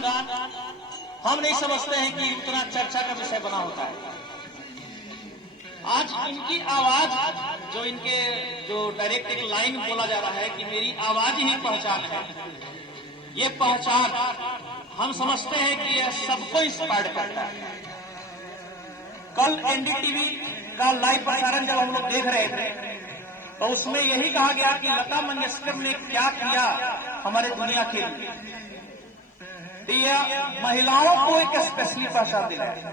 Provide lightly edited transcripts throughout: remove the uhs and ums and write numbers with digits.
गुणगान हम नहीं समझते हैं कि उतना चर्चा का विषय बना होता है। आज इनकी आवाज जो डायरेक्ट एक लाइन बोला जा रहा है कि मेरी आवाज ही पहचान है, ये पहचान हम समझते हैं कि यह सबको इंस्पायर करता है। कल एनडीटीवी का लाइव प्रसारण जब हम लोग देख रहे थे तो उसमें यही कहा गया कि लता मंगेशकर ने क्या किया हमारे दुनिया के लिए। महिलाओं को एक स्पेशली पहचान दिलाया।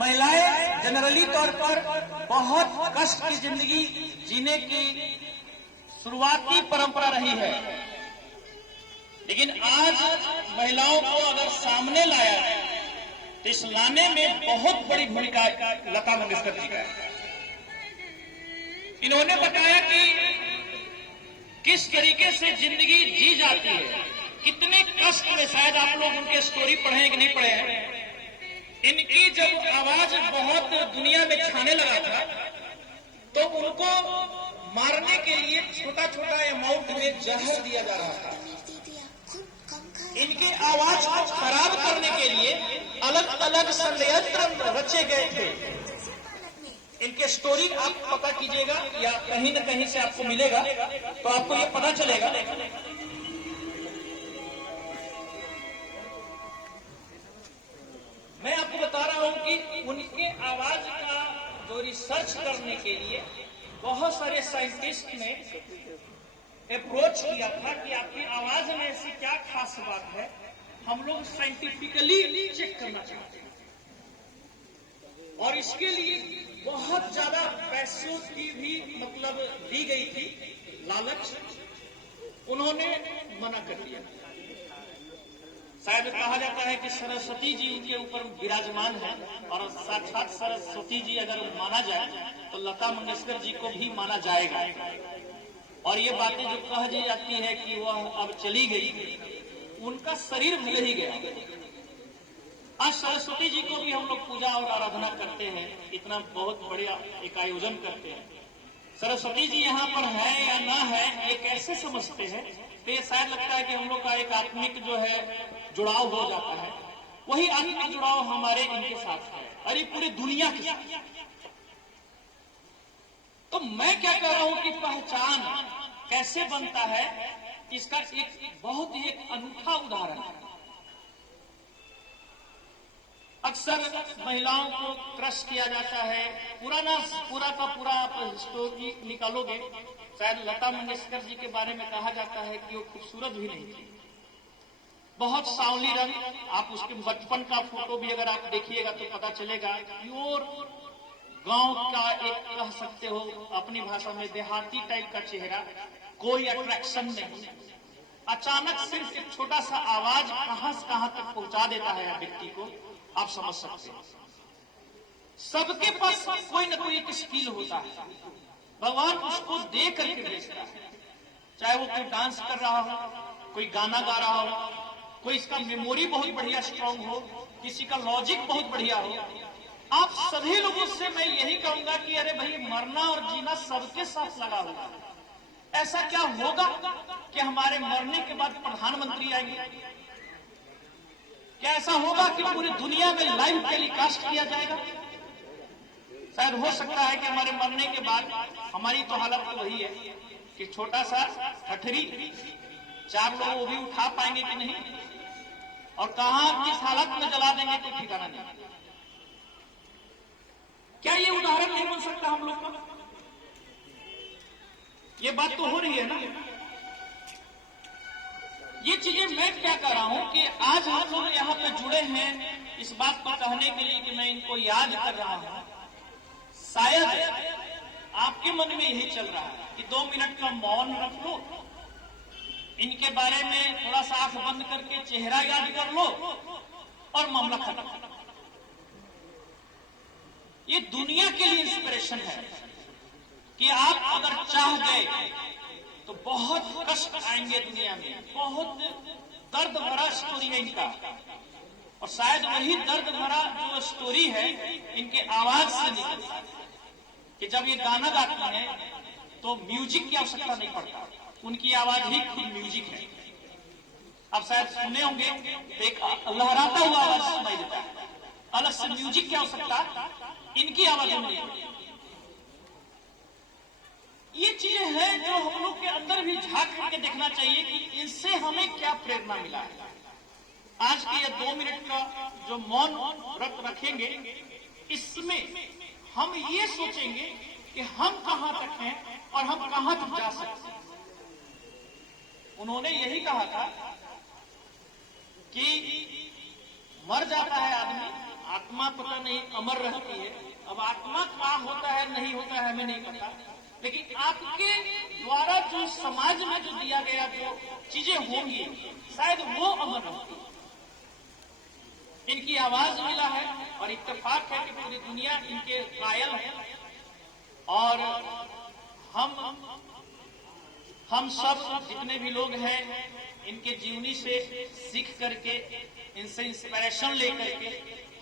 महिलाएं जनरली तौर पर बहुत कष्ट की जिंदगी जीने की शुरुआती परंपरा रही है, लेकिन आज महिलाओं को अगर सामने लाया तो इस लाने में बहुत बड़ी भूमिका लता मंगेशकर जी का है। इन्होंने बताया कि किस तरीके से जिंदगी जी जाती है, कितने कष्ट में। शायद आप लोग उनके स्टोरी पढ़े हैं कि नहीं पढ़े हैं। इनकी जब आवाज बहुत दुनिया में छाने लगा था तो उनको मारने के लिए छोटा छोटा अमाउंट में जहर दिया जा रहा था। इनकी आवाज को खराब करने के लिए अलग अलग षड्यंत्र रचे गए थे। इनके स्टोरी आप पता कीजिएगा या कहीं न कहीं से आपको मिलेगा तो आपको ये पता चलेगा। मैं आपको बता रहा हूं कि उनके आवाज का जो रिसर्च करने के लिए बहुत सारे साइंटिस्ट ने अप्रोच किया था कि आपकी आवाज में ऐसी क्या खास बात है, हम लोग साइंटिफिकली चेक करना चाहते हैं। और इसके लिए बहुत ज्यादा पैसों की भी दी गई थी लालच, उन्होंने मना कर दिया। शायद कहा जाता है कि सरस्वती जी उनके ऊपर विराजमान है और साक्षात सरस्वती जी अगर माना जाए तो लता मंगेशकर जी को भी माना जाएगा। और ये बातें जो कह दी जाती है कि वह अब चली गई, उनका शरीर भले ही गया। आज सरस्वती जी को भी हम लोग पूजा और आराधना करते हैं, इतना बहुत बढ़िया एक आयोजन करते हैं। सरस्वती जी यहाँ पर है या ना है ये कैसे समझते हैं, तो ये शायद लगता है कि हम लोग का एक आत्मिक जो है जुड़ाव हो जाता है। वही आत्मिक जुड़ाव हमारे इनके साथ है, अरे पूरी दुनिया के साथ। तो मैं क्या कह रहा हूं कि पहचान कैसे बनता है, इसका एक बहुत ही एक अनूठा उदाहरण है। अक्सर महिलाओं को क्रश किया जाता है, पूरा का पूरा आप स्टोरी निकालोगे, शायद लता मंगेशकर जी के बारे में कहा जाता है कि वो खूबसूरत भी नहीं थी, बहुत सांवली रंग। आप उसके बचपन का फोटो भी अगर आप देखिएगा तो पता चलेगा, प्योर गांव का एक कह सकते हो अपनी भाषा में देहाती टाइप का चेहरा, कोई अट्रैक्शन नहीं। अचानक सिर्फ एक छोटा सा आवाज कहां से कहां तक पहुंचा देता है व्यक्ति को, आप समझ सकते हैं। सबके पास कोई न कोई एक स्किल होता है, भगवान उसको दे करके भेजता है। चाहे वो कोई डांस कर रहा हो, कोई गाना गा रहा हो, कोई इसका मेमोरी बहुत बढ़िया स्ट्रांग हो, किसी का लॉजिक बहुत बढ़िया हो। आप सभी लोगों से मैं यही कहूंगा कि अरे भाई, मरना और जीना सबके साथ लगा हुआ है। ऐसा क्या होगा कि हमारे मरने के बाद प्रधानमंत्री आएंगे? क्या ऐसा होगा कि पूरी दुनिया में लाइव टेलीकास्ट किया जाएगा? शायद हो सकता है कि हमारे मरने के बाद हमारी तो हालत तो वही है कि छोटा सा ठठरी 4 लोग वो भी उठा पाएंगे कि नहीं, और कहां किस हालत में जला देंगे तो ठिकाना नहीं। क्या ये उदाहरण नहीं बन सकता हम लोग का? ये बात तो हो रही है ना। ये चीजें मैं क्या कर रहा हूं कि आज हम लोग यहाँ पे जुड़े हैं इस बात को कहने के लिए कि मैं इनको याद कर रहा हूं। शायद आपके मन में यही चल रहा है कि 2 मिनट का मौन रख लो, इनके बारे में थोड़ा सा आंख बंद करके चेहरा याद कर लो और मामला खत्म। ये दुनिया के लिए इंस्पिरेशन है कि आप अगर चाह गए तो बहुत कष्ट आएंगे दुनिया में। बहुत दर्द भरा स्टोरी है इनका, और शायद वही दर्द भरा जो स्टोरी है इनके आवाज से निकलता है कि जब ये गाना गाती हैं तो म्यूजिक की आवश्यकता नहीं पड़ता, उनकी आवाज ही खुद म्यूजिक है। आप शायद सुने होंगे, एक लहराता हुआ आवाज सुनाई देता है, अलग से म्यूजिक क्या हो सकता, इनकी आवाजों में नहीं। ये चीजें हैं जो हम लोग के अंदर भी झांक करके देखना चाहिए कि इनसे हमें क्या प्रेरणा मिला है। आज के ये 2 मिनट का जो मौन व्रत रखेंगे, इसमें हम ये सोचेंगे कि हम कहां तक हैं और हम कहां तक जा सकते हैं। उन्होंने यही कहा था कि मर जाता है आदमी, आत्मा पता नहीं अमर रहती है। अब आत्मा क्या होता है नहीं होता है हमें नहीं पता, लेकिन आपके द्वारा जो समाज में जो दिया गया जो चीजें होंगी शायद वो अमर होंगी। इनकी आवाज मिला है और इत्तेफाक है कि पूरी दुनिया इनके कायल है। और हम सब जितने भी लोग हैं इनके जीवनी से सीख करके, इनसे इंस्पिरेशन लेकर के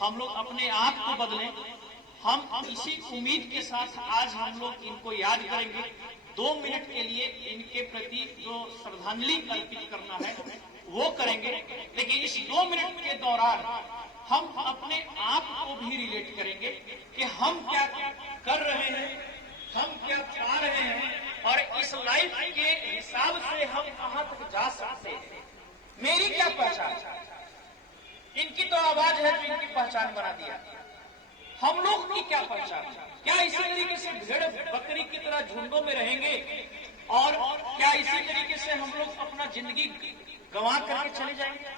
हम लोग अपने आप को बदलें। हम इसी उम्मीद के साथ आज हम लोग इनको याद करेंगे। 2 मिनट के लिए इनके प्रति जो श्रद्धांजलि अर्पित करना है वो करेंगे, लेकिन इस 2 मिनट के दौरान हम अपने आप को भी रिलेट करेंगे कि हम क्या कर रहे हैं, हम क्या पा रहे हैं और इस लाइफ के हिसाब से हम कहां तक जा सकते हैं। मेरी क्या पहचान, इनकी तो आवाज है जो इनकी पहचान बना दिया। हम लोग की क्या पहचान, क्या इसी तरीके से भेड़ बकरी की तरह झुंडों में रहेंगे और क्या इसी तरीके से हम लोग अपना जिंदगी गंवा करके चले जाएंगे?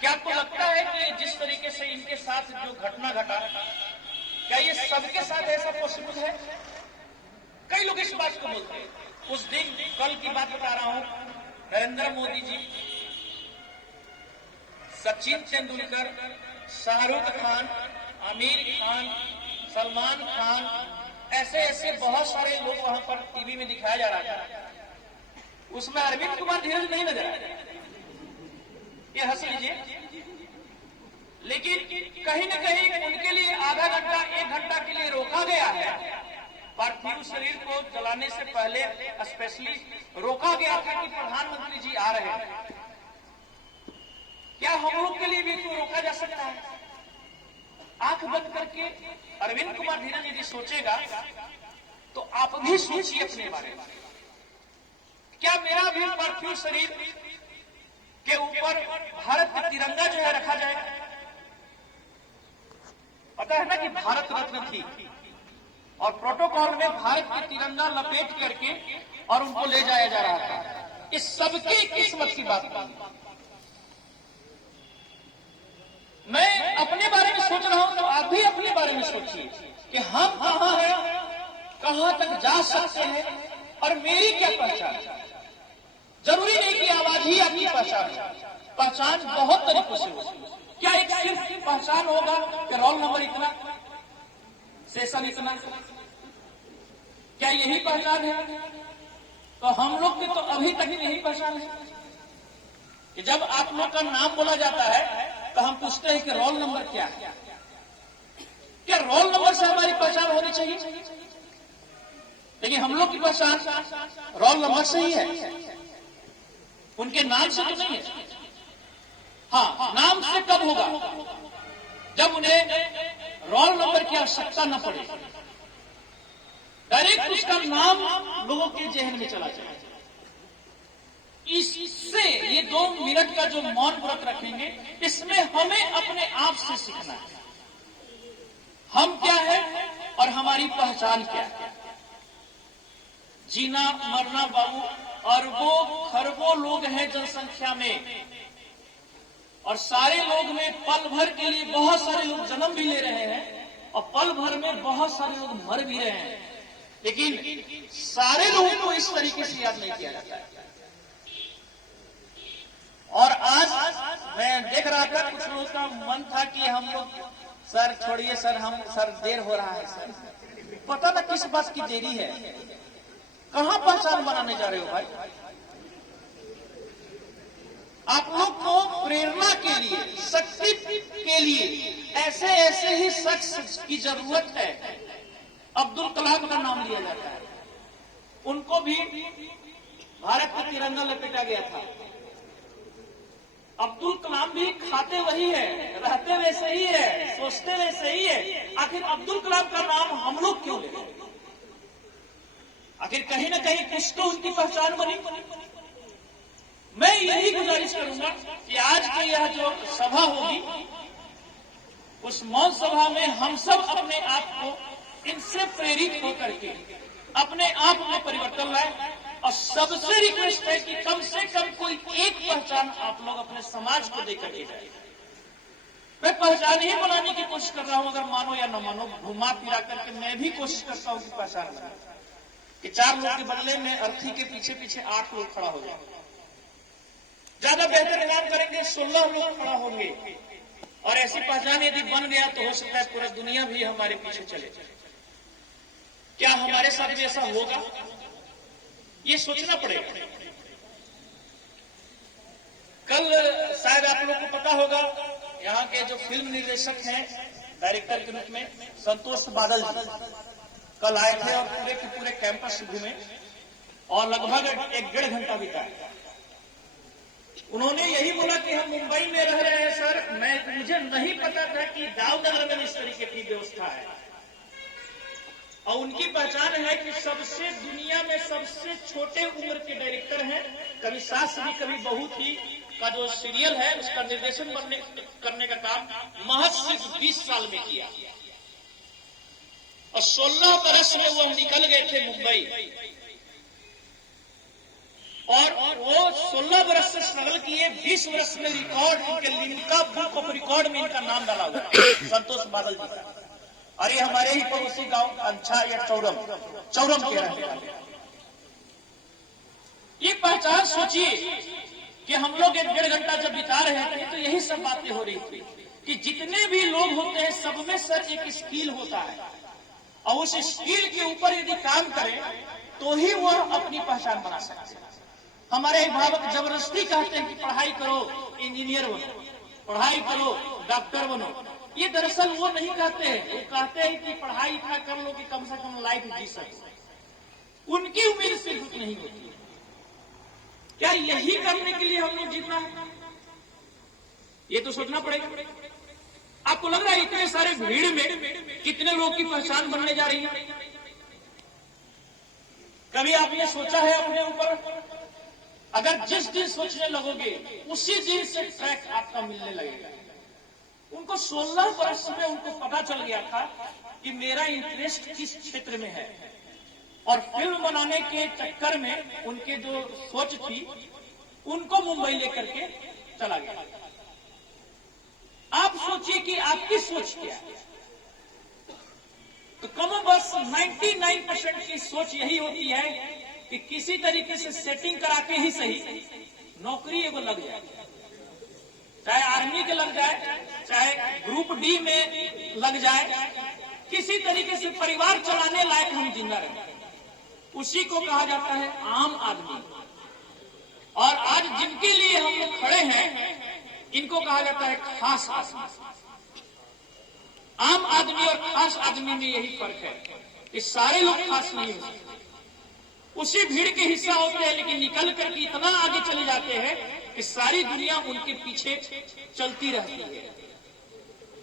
क्या आपको लगता है कि जिस तरीके से इनके साथ जो घटना घटा, क्या ये सबके साथ ऐसा पॉसिबल है? कई लोग इस बात को बोलते हैं। उस दिन कल की बात बता रहा हूं, नरेंद्र मोदी जी, सचिन तेंदुलकर, शाहरुख खान, आमिर खान, सलमान खान, ऐसे ऐसे बहुत सारे लोग वहां पर टीवी में दिखाया जा रहा था। उसमें अरविंद कुमार धीरज नहीं नजर आया। ये हंस लीजिए, लेकिन कहीं न कहीं उनके लिए आधा घंटा 1 घंटा के लिए रोका गया है। पार्थिव शरीर को जलाने से पहले स्पेशली रोका गया था कि प्रधानमंत्री जी आ रहे हैं। क्या हम लोग के लिए भी इसको रोका जा सकता है? आंख बंद करके अरविंद कुमार धीरज यदि सोचेगा तो आप भी सोचिए अपने बारे में। क्या मेरा भी पार्थिव शरीर के ऊपर भारत का तिरंगा जो है रखा जाएगा? पता है ना कि भारत रत्न थी और प्रोटोकॉल में भारत के तिरंगा लपेट करके और उनको ले जाया जा रहा था। इस सबकी किस्मत की बात है। मैं अपने बारे में सोच रहा हूं तो आप भी अपने बारे में सोचिए कि हम कहां हैं, कहां तक जा सकते हैं और मेरी क्या पहचान। जरूरी नहीं कि आवाज ही आपकी पहचान है, पहचान बहुत तरीकों से होगी। क्या एक सिर्फ पहचान होगा कि रोल नंबर इतना, सेशन इतना, क्या यही पहचान है? तो हम लोग की तो अभी तक यही पहचान है कि जब आप लोग का नाम बोला जाता है तो हम पूछते हैं कि रोल नंबर क्या है। क्या रोल नंबर से हमारी पहचान होनी चाहिए? लेकिन हम लोग की पहचान रोल नंबर से ही है, उनके नाम से तो नहीं है। हाँ, नाम से कब होगा? जब उन्हें रोल नंबर की आवश्यकता न पड़े, डायरेक्ट उसका नाम लोगों के जहन में चला जाए। इससे ये 2 मिनट का जो मौन व्रत रखेंगे, इसमें हमें अपने आप से सीखना है हम क्या है और हमारी पहचान क्या है। जीना मरना बाबू, अरबों खरबों लोग हैं जनसंख्या में और सारे लोग में पल भर के लिए बहुत सारे लोग जन्म भी ले रहे हैं और पल भर में बहुत सारे लोग मर भी रहे हैं, लेकिन सारे लोगों को इस तरीके से याद नहीं किया जाता है। और आज मैं देख रहा था कुछ लोगों का मन था कि हम लोग सर छोड़िए सर, हम सर देर हो रहा है सर। पता ना किस बात की देरी है, कहां पहचान बनाने जा रहे हो भाई? आप लोग को प्रेरणा के लिए, शक्ति के लिए ऐसे ऐसे ही शख्स की जरूरत है। अब्दुल कलाम का नाम लिया जाता है, उनको भी भारत का तिरंगा लपेटा गया था। अब्दुल कलाम भी खाते वही है, रहते वैसे ही है, सोचते वैसे ही है। आखिर अब्दुल कलाम का नाम हम लोग क्यों ले? आखिर कहीं ना कहीं कुछ तो उनकी पहचान बनी। मैं यही गुजारिश करूंगा कि आज की यह जो सभा होगी, उस मौन सभा में हम सब अपने आप को इनसे प्रेरित होकर के अपने आप में परिवर्तन लाए। और सबसे रिक्वेस्ट है कि कम से कम कोई एक पहचान आप लोग अपने समाज को देकर के जाए। मैं पहचान ही बनाने की कोशिश कर रहा हूं, अगर मानो या न मानो, घुमा फिरा करके मैं भी कोशिश करता हूं कि पहचान बनाए, कि 4 लोग के बदले में अर्थी के पीछे पीछे 8 लोग खड़ा हो जाए। ज्यादा बेहतर काम करेंगे 16 लोग खड़ा होंगे। और ऐसी पहचान यदि बन गया तो हो सकता है पूरा दुनिया भी हमारे पीछे चले। क्या हमारे साथ भी ऐसा होगा? ये सोचना पड़ेगा। कल शायद आप लोग को पता होगा, यहाँ के जो फिल्म निर्देशक हैं डायरेक्टर के रूप में संतोष बादल जी कल आए थे और पूरे के पूरे कैंपस घूमे और लगभग 1-1.5 घंटा बिताया। उन्होंने यही बोला कि हम मुंबई में रह रहे हैं सर, मुझे नहीं पता था कि दावनगर में इस तरीके की व्यवस्था है। और उनकी पहचान है कि सबसे दुनिया में सबसे छोटे उम्र के डायरेक्टर हैं। कभी सास भी कभी बहू थी का जो सीरियल है उसका निर्देशन करने का काम महज सिर्फ 20 साल में किया और 16 बरस में वो निकल गए थे मुंबई। और वो 16 बरस से स्ट्रगल किए, 20 वर्ष में रिकॉर्ड इनके लिम्का बुक ऑफ रिकॉर्ड में इनका नाम डाला हुआ संतोष बादल जी का। और ये हमारे ही पड़ोसी गांव अंछा या चौरम के रहने वाले। ये पहचान सोचिए कि हम लोग 1-1.5 घंटा जब बिता रहे थे तो यही सब बातें हो रही थी कि जितने भी लोग होते हैं सब में सर एक स्किल होता है और उस स्किल के ऊपर यदि काम करें तो ही वह अपनी पहचान बना सकते हैं। हमारे अभिभावक जबरदस्ती कहते हैं कि पढ़ाई करो, इंजीनियर बनो, पढ़ाई करो, डॉक्टर बनो। ये दरअसल वो नहीं कहते हैं, वो कहते हैं कि पढ़ाई इतना कर लो कि कम से कम लाइफ जी सको। उनकी उम्मीद सिर्फ उतनी नहीं होती। क्या यही करने के लिए हम लोग जीतना है? ये तो सोचना पड़ेगा। आपको लग रहा है इतने सारे भीड़ में कितने लोग की पहचान बनने जा रही है? कभी आपने सोचा है अपने ऊपर? अगर जिस दिन सोचने लगोगे उसी दिन से ट्रैक आपका मिलने लगेगा। उनको 16 वर्ष में उनको पता चल गया था कि मेरा इंटरेस्ट किस क्षेत्र में है और फिल्म बनाने के चक्कर में उनके जो सोच थी उनको मुंबई लेकर के चला गया। आप सोचिए कि आपकी सोच क्या है? तो कम बस 99% की सोच यही होती है कि किसी तरीके से सेटिंग करा के ही सही नौकरी एगो लग जाए, चाहे आर्मी के लग जाए, चाहे ग्रुप डी में लग जाए, किसी तरीके से परिवार चलाने लायक हम जिंदा रहे। उसी को कहा जाता है आम आदमी। और आज जिनके लिए हम लोग खड़े हैं इनको कहा जाता है खास आदमी। आम आदमी और खास आदमी में यही फर्क है कि सारे लोग खास नहीं हो सकते। उसी भीड़ के हिस्सा होते हैं लेकिन निकल करके इतना आगे चले जाते हैं कि सारी दुनिया उनके पीछे चलती रहती है।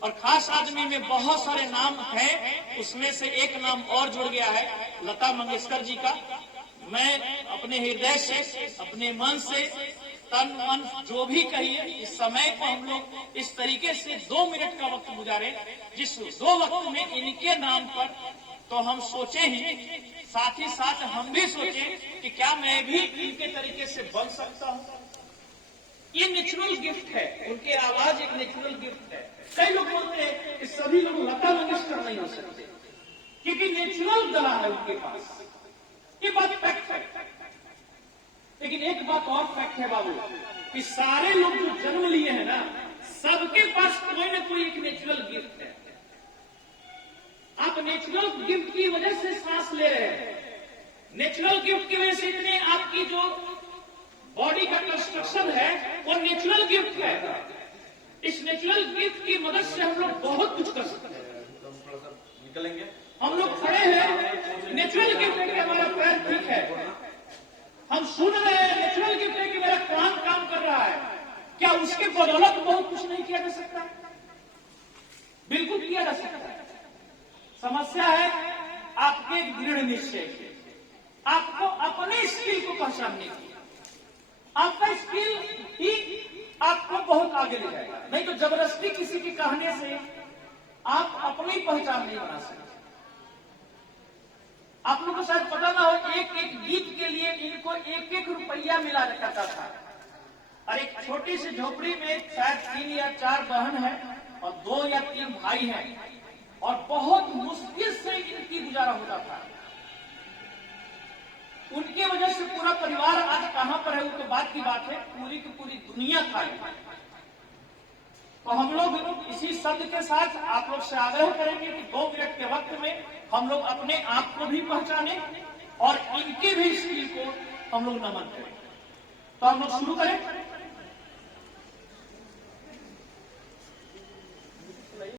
और खास आदमी में बहुत सारे नाम हैं, उसमें से एक नाम और जुड़ गया है लता मंगेशकर जी का। मैं अपने हृदय से, अपने मन से, तन मन जो भी कहिए, इस समय को हम लोग इस तरीके से 2 मिनट का वक्त गुजारे जिस 2 वक्त में इनके नाम पर तो हम सोचे ही, साथ ही साथ हम भी सोचे कि क्या मैं भी इनके तरीके से बन सकता हूं। ये नेचुरल गिफ्ट है, उनकी आवाज एक नेचुरल गिफ्ट है। कई लोग बोलते हैं कि सभी लोग लता मंगेशकर नहीं हो सकते क्योंकि नेचुरल गला है उनके पास। ये बात फैक्ट है। लेकिन एक बात और फैक्ट है बाबू कि सारे लोग जो जन्म लिए हैं ना, सबके पास कोई ना कोई एक नेचुरल गिफ्ट है। आप नेचुरल गिफ्ट की वजह से सांस ले रहे हैं। नेचुरल गिफ्ट की वजह से इतने आपकी जो बॉडी का कंस्ट्रक्शन है वो नेचुरल गिफ्ट है। इस नेचुरल गिफ्ट की मदद से हम लोग बहुत कुछ कर सकते हैं। निकलेंगे हम लोग खड़े हैं, नेचुरल गिफ्ट है कि हमारा पैर ठीक है, हम सुन रहे हैं, नेचुरल गिफ्ट है कि मेरा कान काम कर रहा है, क्या उसके बदौलत बहुत कुछ नहीं किया जा सकता? बिल्कुल किया जा सकता है। समस्या है आपके दृढ़ निश्चय की, आपको अपने स्किल को पहचानने की। आपका स्किल ही आपको बहुत आगे ले जाएगा, नहीं तो जबरदस्ती किसी के कहने से आप अपनी पहचान नहीं बना सकते। आप लोगों को शायद पता ना हो, एक एक गीत के लिए इनको एक एक रुपया मिला करता था। और एक छोटी सी झोपड़ी में शायद 3 या 4 बहन है और 2 या 3 भाई हैं, और बहुत मुश्किल से इनकी गुजारा होता था। उनकी वजह से पूरा परिवार आज कहां पर है वो तो बात की बात है, पूरी की पूरी दुनिया खाई। तो हम लोग इसी शब्द के साथ आप लोग से आग्रह करेंगे कि 2 मिनट के वक्त में हम लोग अपने आप को भी पहचाने और इनके भी स्किल को हम लोग नमन करें। तो हम लोग शुरू करें।